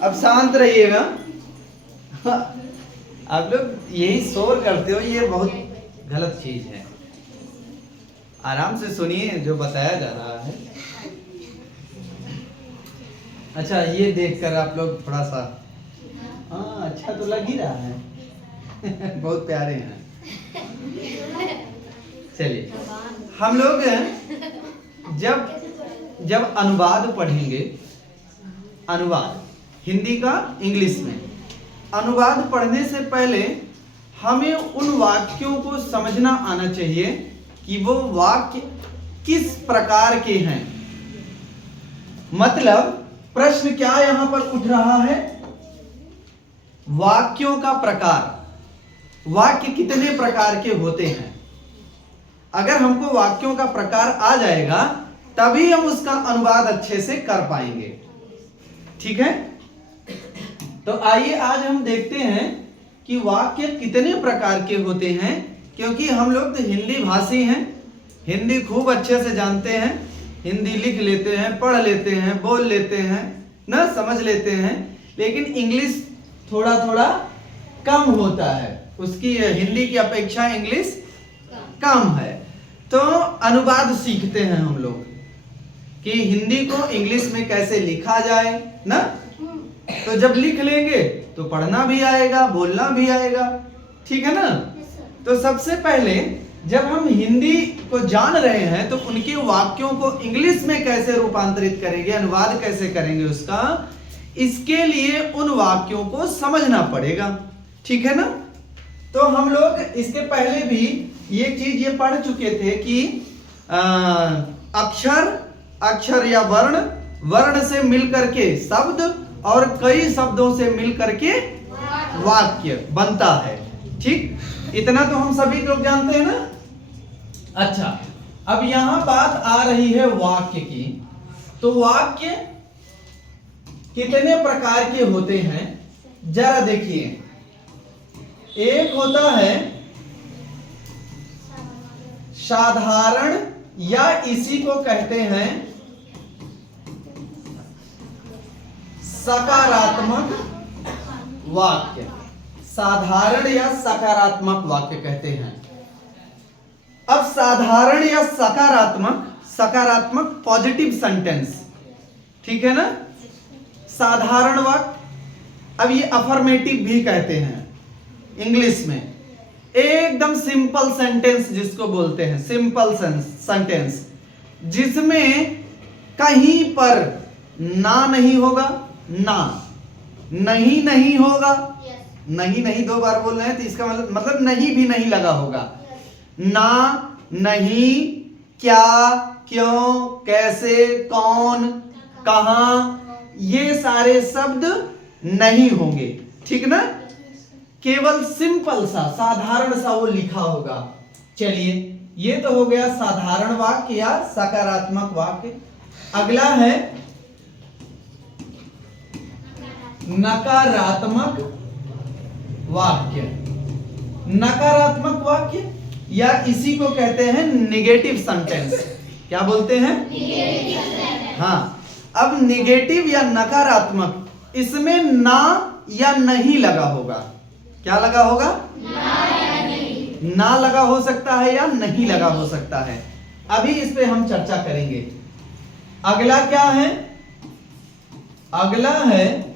अब शांत रहिएगा। आप लोग यही शोर करते हो, ये बहुत गलत चीज है। आराम से सुनिए जो बताया जा रहा है। अच्छा, ये देखकर आप लोग थोड़ा सा, हाँ अच्छा तो लग ही रहा है। बहुत प्यारे हैं। चलिए, हम लोग जब जब अनुवाद पढ़ेंगे, अनुवाद हिंदी का इंग्लिश में, अनुवाद पढ़ने से पहले हमें उन वाक्यों को समझना आना चाहिए कि वो वाक्य किस प्रकार के हैं। मतलब प्रश्न क्या यहां पर उठ रहा है? वाक्यों का प्रकार। वाक्य कितने प्रकार के होते हैं? अगर हमको वाक्यों का प्रकार आ जाएगा तभी हम उसका अनुवाद अच्छे से कर पाएंगे। ठीक है, तो आइए आज हम देखते हैं कि वाक्य कितने प्रकार के होते हैं, क्योंकि हम लोग तो हिंदी भाषी हैं, हिंदी खूब अच्छे से जानते हैं, हिंदी लिख लेते हैं, पढ़ लेते हैं, बोल लेते हैं ना, समझ लेते हैं, लेकिन इंग्लिश थोड़ा थोड़ा कम होता है, उसकी हिंदी की अपेक्षा इंग्लिश कम है। तो अनुवाद सीखते हैं हम लोग कि हिंदी को इंग्लिश में कैसे लिखा जाए ना। तो जब लिख लेंगे तो पढ़ना भी आएगा, बोलना भी आएगा। ठीक है ना। तो सबसे पहले जब हम हिंदी को जान रहे हैं तो उनके वाक्यों को इंग्लिश में कैसे रूपांतरित करेंगे, अनुवाद कैसे करेंगे उसका, इसके लिए उन वाक्यों को समझना पड़ेगा। ठीक है ना। तो हम लोग इसके पहले भी ये चीज ये पढ़ चुके थे कि अक्षर, अक्षर या वर्ण, वर्ण से मिलकर के शब्द और कई शब्दों से मिलकर के वाक्य बनता है। ठीक, इतना तो हम सभी लोग जानते हैं ना। अच्छा, अब यहां बात आ रही है वाक्य की। तो वाक्य कितने प्रकार के होते हैं जरा देखिए। एक होता है साधारण, या इसी को कहते हैं सकारात्मक वाक्य। साधारण या सकारात्मक वाक्य कहते हैं। अब साधारण या सकारात्मक, सकारात्मक पॉजिटिव सेंटेंस, ठीक है ना। साधारण वाक्य, अब ये अफर्मेटिव भी कहते हैं इंग्लिश में। एकदम सिंपल सेंटेंस जिसको बोलते हैं, सिंपल सेंटेंस, जिसमें कहीं पर ना नहीं होगा, ना नहीं नहीं होगा, नहीं नहीं दो बार बोल रहे हैं तो इसका मतलब नहीं भी नहीं लगा होगा। ना, नहीं, क्या, क्यों, कैसे, कौन, कहां, ये सारे शब्द नहीं होंगे। ठीक ना। केवल सिंपल सा, साधारण सा वो लिखा होगा। चलिए, ये तो हो गया साधारण वाक्य या सकारात्मक वाक्य। अगला है नकारात्मक वाक्य। नकारात्मक वाक्य या इसी को कहते हैं नेगेटिव सेंटेंस। क्या बोलते हैं? हाँ, अब नेगेटिव या नकारात्मक, इसमें ना या नहीं लगा होगा। क्या लगा होगा? ना या नहीं। ना लगा हो सकता है या नहीं लगा हो सकता है। अभी इस पे हम चर्चा करेंगे। अगला क्या है? अगला है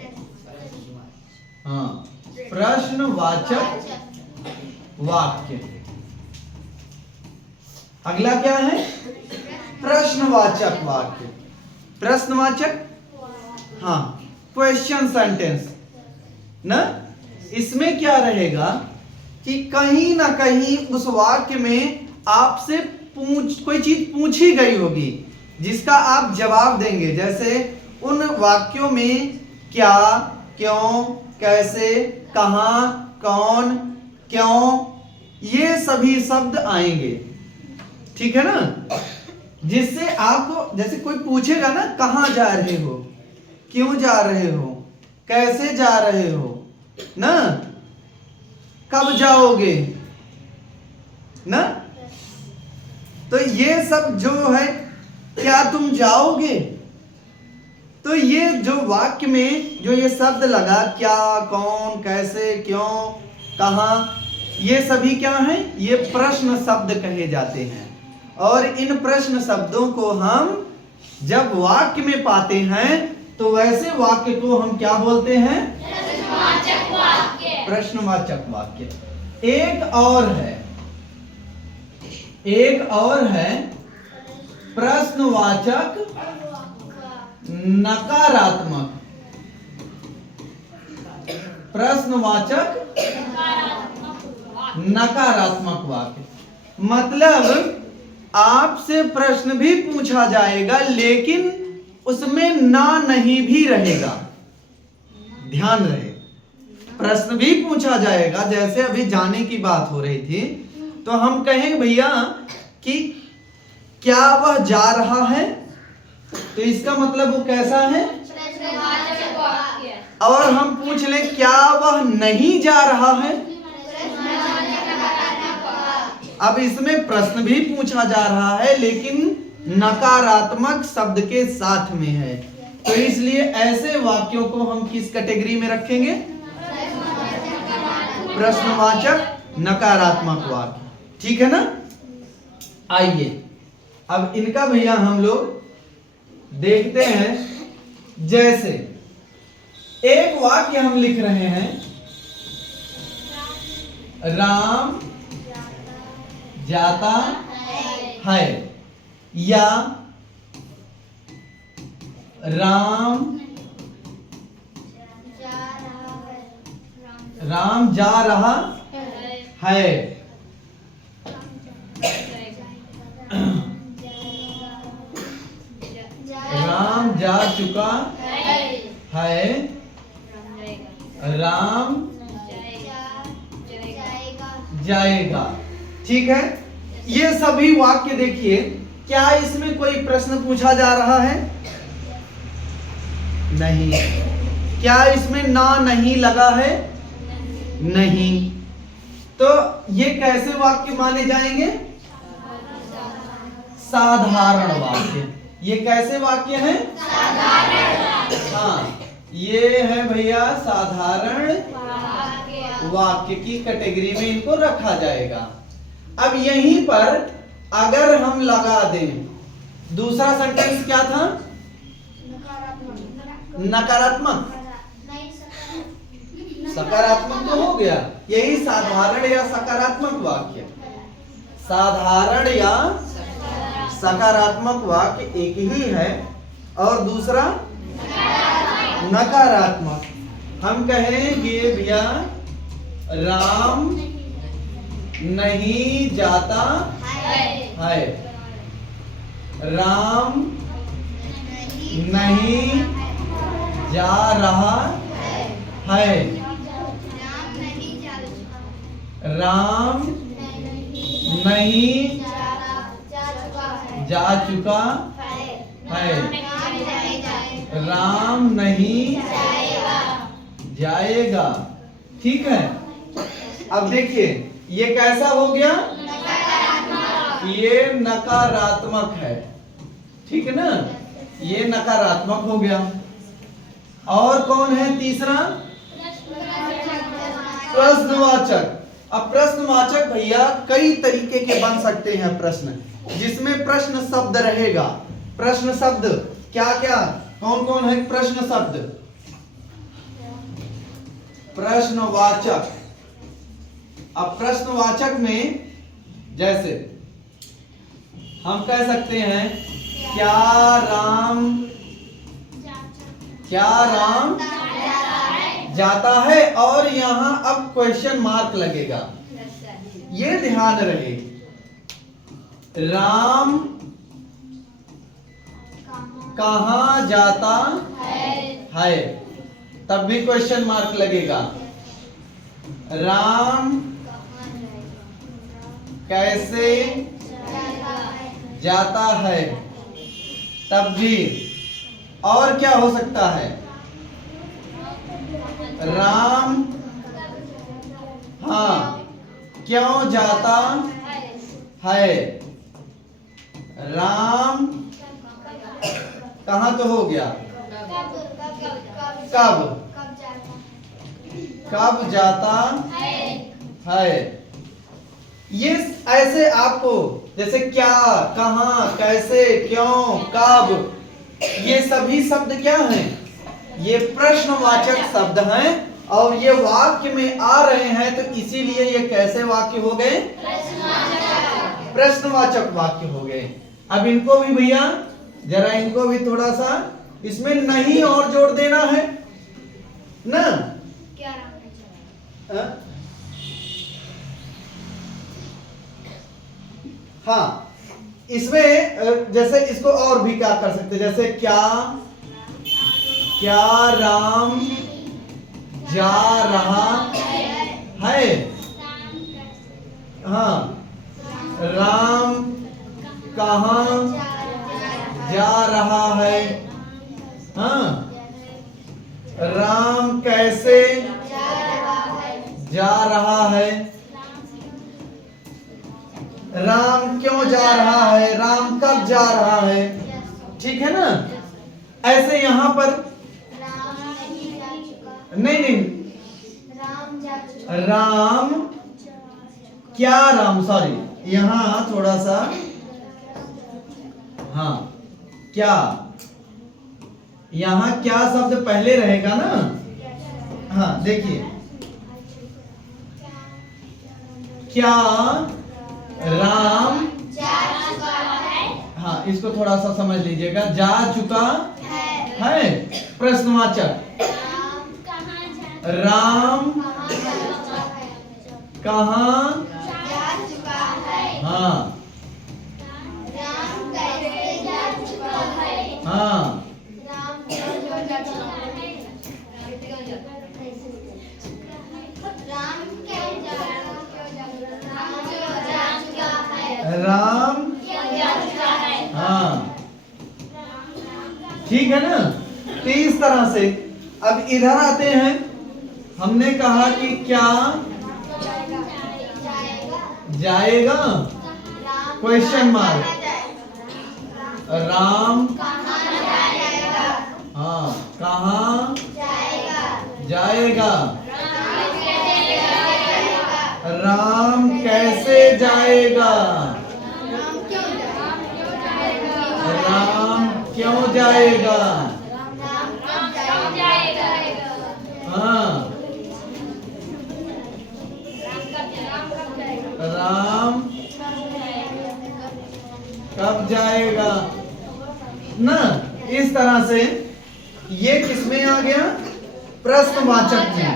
हाँ, प्रश्नवाचक वाक्य। अगला क्या है? प्रश्नवाचक वाक्य। प्रश्नवाचक, हाँ, क्वेश्चन सेंटेंस ना। इसमें क्या रहेगा कि कहीं ना कहीं उस वाक्य में आपसे कोई चीज पूछी गई होगी जिसका आप जवाब देंगे। जैसे उन वाक्यों में क्या, क्यों, कैसे, कहां, कौन, क्यों, ये सभी शब्द आएंगे। ठीक है ना। जिससे आपको, जैसे कोई पूछेगा ना, कहां जा रहे हो, क्यों जा रहे हो, कैसे जा रहे हो ना, कब जाओगे ना। तो ये सब जो है, क्या तुम जाओगे, तो ये जो वाक्य में जो ये शब्द लगा, क्या, कौन, कैसे, क्यों, कहाँ, ये सभी क्या हैं? ये प्रश्न शब्द कहे जाते हैं। और इन प्रश्न शब्दों को हम जब वाक्य में पाते हैं तो वैसे वाक्य को हम क्या बोलते हैं? प्रश्नवाचक वाक्य। प्रश्नवाचक वाक्य। एक और है प्रश्नवाचक नकारात्मक। प्रश्नवाचक नकारात्मक वाक्य मतलब आपसे प्रश्न भी पूछा जाएगा लेकिन उसमें ना नहीं भी रहेगा। ध्यान रहे, प्रश्न भी पूछा जाएगा। जैसे अभी जाने की बात हो रही थी तो हम कहेंगे भैया कि क्या वह जा रहा है, तो इसका मतलब वो कैसा है? और हम पूछ लें क्या वह नहीं जा रहा है, अब इसमें प्रश्न भी पूछा जा रहा है लेकिन नकारात्मक शब्द के साथ में है, तो इसलिए ऐसे वाक्यों को हम किस कैटेगरी में रखेंगे? प्रश्नवाचक नकारात्मक वाक्य। ठीक है ना? आइए अब इनका भैया हम लोग देखते हैं। जैसे एक वाक्य हम लिख रहे हैं, राम जाता है, या राम जा रहा है, राम जा चुका है, राम जाएगा। ठीक है, ये सभी वाक्य देखिए, क्या इसमें कोई प्रश्न पूछा जा रहा है? नहीं। क्या इसमें ना नहीं लगा है? नहीं। तो ये कैसे वाक्य माने जाएंगे? साधारण वाक्य। ये कैसे वाक्य है? हाँ, ये है भैया साधारण वाक्य की कैटेगरी में इनको रखा जाएगा। अब यहीं पर अगर हम लगा दें, दूसरा सेंटेंस क्या था? नकारात्मक। सकारात्मक तो हो गया, यही साधारण या सकारात्मक वाक्य। साधारण या सकारात्मक वाक्य एक ही है, और दूसरा नकारात्मक। हम कहेंगे भैया राम नहीं जाता है, राम नहीं जा रहा है, राम नहीं जा चुका है, राम नहीं जाएगा। ठीक है, अब देखिए ये कैसा हो गया? ये नकारात्मक है। ठीक है ना, ये नकारात्मक हो गया। और कौन है तीसरा? प्रश्नवाचक। अब प्रश्नवाचक भैया कई तरीके के बन सकते हैं प्रश्न, जिसमें प्रश्न शब्द रहेगा। प्रश्न शब्द क्या क्या, कौन कौन है प्रश्न शब्द? प्रश्नवाचक। अब प्रश्नवाचक में जैसे हम कह सकते हैं क्या राम जाता है, और यहां अब क्वेश्चन मार्क लगेगा। ये ध्यान रहे, राम कहां जाता है, तब भी क्वेश्चन मार्क लगेगा। राम कैसे जाता है, तब भी। और क्या हो सकता है? राम हाँ क्यों जाता है, राम कहां तो हो गया, कब कब जाता है। ये ऐसे आपको जैसे क्या, कहां, कैसे, क्यों, कब, ये सभी शब्द क्या हैं? ये प्रश्नवाचक शब्द हैं और ये वाक्य में आ रहे हैं, तो इसीलिए ये कैसे वाक्य हो गए? प्रश्नवाचक वाक्य हो गए। अब इनको भी भैया जरा इनको भी थोड़ा सा इसमें नहीं और जोड़ देना है ना। हाँ, इसमें जैसे इसको और भी क्या कर सकते, जैसे क्या राम जा रहा है। हाँ, राम कहाँ जा रहा है। हाँ, राम कैसे जा रहा है। राम क्यों जा रहा है, राम कब जा रहा है। ठीक है ना। ऐसे यहां पर नहीं, राम क्या, राम सॉरी, यहां थोड़ा सा, हाँ, क्या, यहां क्या शब्द पहले रहेगा ना। हाँ देखिए, क्या राम हाँ, इसको थोड़ा सा समझ लीजिएगा। जा चुका है प्रश्नवाचक। राम कहाँ, हाँ हाँ, राम, हाँ ठीक है ना। तो इस तरह से अब इधर आते हैं। हमने कहा कि क्या जाएगा, क्वेश्चन मार्क, राम हाँ कहाँ जाएगा, राम कैसे जाएगा, राम क्यों जाएगा। हाँ, राम कब जाएगा ना। इस तरह से ये किसमें आ गया, प्रश्नवाचक में।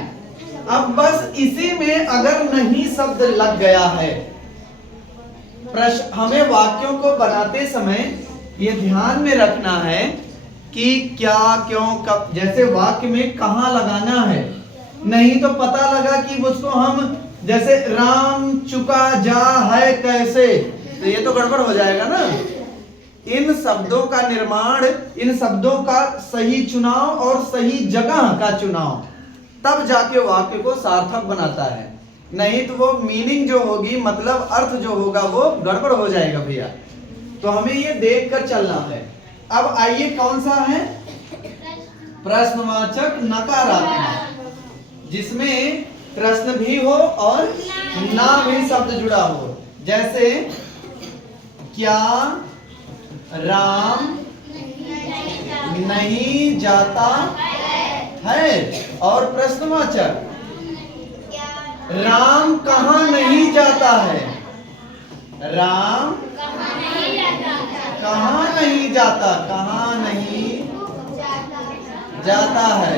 अब बस इसी में अगर नहीं शब्द लग गया है, हमें वाक्यों को बनाते समय ये ध्यान में रखना है कि क्या, क्यों, कब, जैसे वाक्य में कहाँ लगाना है। नहीं तो पता लगा कि उसको हम जैसे राम चुका जा है कैसे, तो ये तो गड़बड़ हो जाएगा ना। इन शब्दों का निर्माण, इन शब्दों का सही चुनाव और सही जगह का चुनाव तब जाके वाक्य को सार्थक बनाता है। नहीं तो वो मीनिंग जो होगी, मतलब अर्थ जो होगा, वो गड़बड़ हो जाएगा भैया। तो हमें ये देख कर चलना है। अब आइए कौन सा है, प्रश्नवाचक नकारात्मक, जिसमें प्रश्न भी हो और ना भी शब्द जुड़ा हो। जैसे क्या राम नहीं जाता है, और प्रश्नवाचक राम कहाँ नहीं जाता है। राम कहाँ नहीं जाता, कहाँ नहीं जाता है,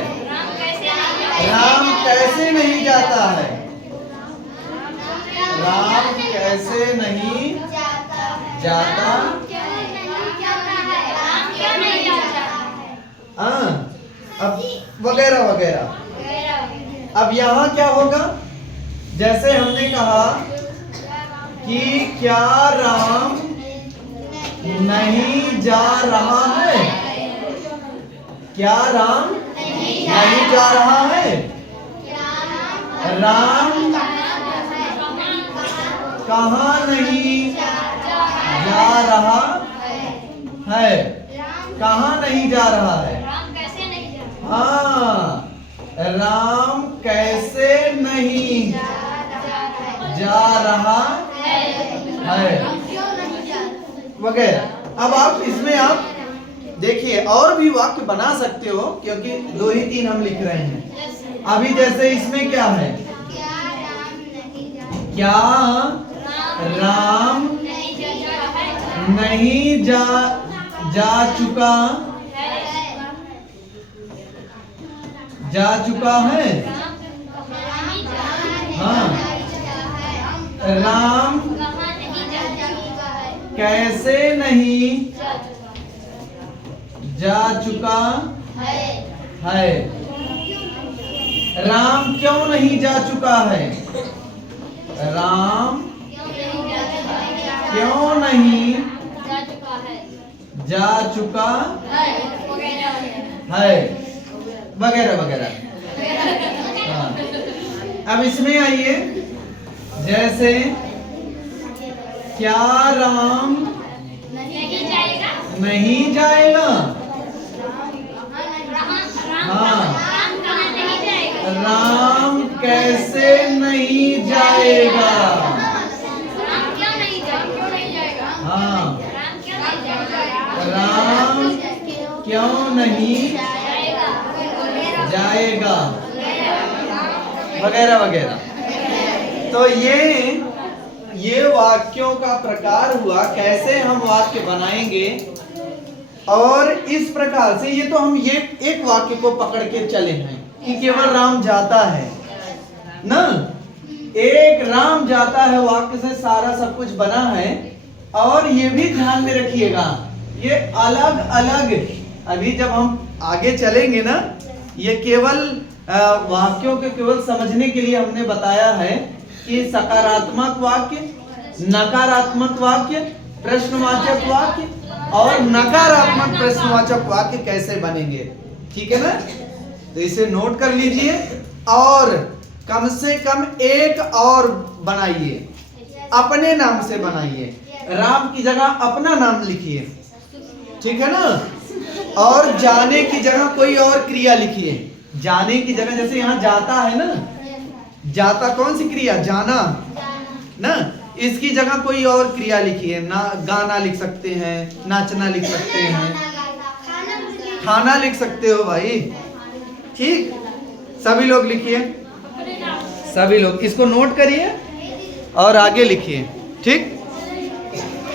राम कैसे नहीं जाता है, राम कैसे नहीं जाता, अब वगैरह वगैरह। अब यहाँ क्या होगा, जैसे हमने कहा कि क्या राम नहीं जा रहा है, क्या राम नहीं जा रहा है, राम कहाँ नहीं जा रहा है, कहाँ नहीं जा रहा है, राम कैसे नहीं जा रहा है वगैरह। अब आप इसमें आप देखिए और भी वाक्य बना सकते हो, क्योंकि 2 ही 3 हम लिख रहे हैं। अभी जैसे इसमें क्या है, क्या राम नहीं जा चुका है। हाँ, राम कैसे नहीं जा चुका है। राम क्यों नहीं जा चुका है। राम क्यों नहीं जा चुका है वगैरह वगैरह। हाँ। अब इसमें आइए, जैसे क्या राम नहीं जाएगा। हाँ, राम कैसे नहीं जाएगा। हाँ, राम क्यों नहीं जाएगा वगैरह वगैरह। तो ये वाक्यों का प्रकार हुआ, कैसे हम वाक्य बनाएंगे। और इस प्रकार से ये तो हम ये एक वाक्य को पकड़ के चले हैं कि केवल राम जाता है ना, एक राम जाता है वाक्य से सारा सब कुछ बना है। और ये भी ध्यान में रखिएगा, ये अलग अलग, अभी जब हम आगे चलेंगे ना, ये केवल वाक्यों के केवल समझने के लिए हमने बताया है कि सकारात्मक वाक्य, नकारात्मक वाक्य, प्रश्नवाचक वाक्य और नकारात्मक प्रश्नवाचक वाक्य कैसे बनेंगे। ठीक है ना, तो इसे नोट कर लीजिए और कम से कम एक और बनाइए, अपने नाम से बनाइए। राम की जगह अपना नाम लिखिए, ठीक है ना। और जाने की जगह कोई और क्रिया लिखिए। जाने की जगह जैसे यहाँ जाता है ना, जाता कौन सी क्रिया, जाना ना, इसकी जगह कोई और क्रिया लिखिए। ना गाना लिख सकते हैं, नाचना लिख सकते हैं, खाना लिख सकते हो भाई। ठीक, सभी लोग लिखिए, सभी लोग इसको नोट करिए और आगे लिखिए। ठीक।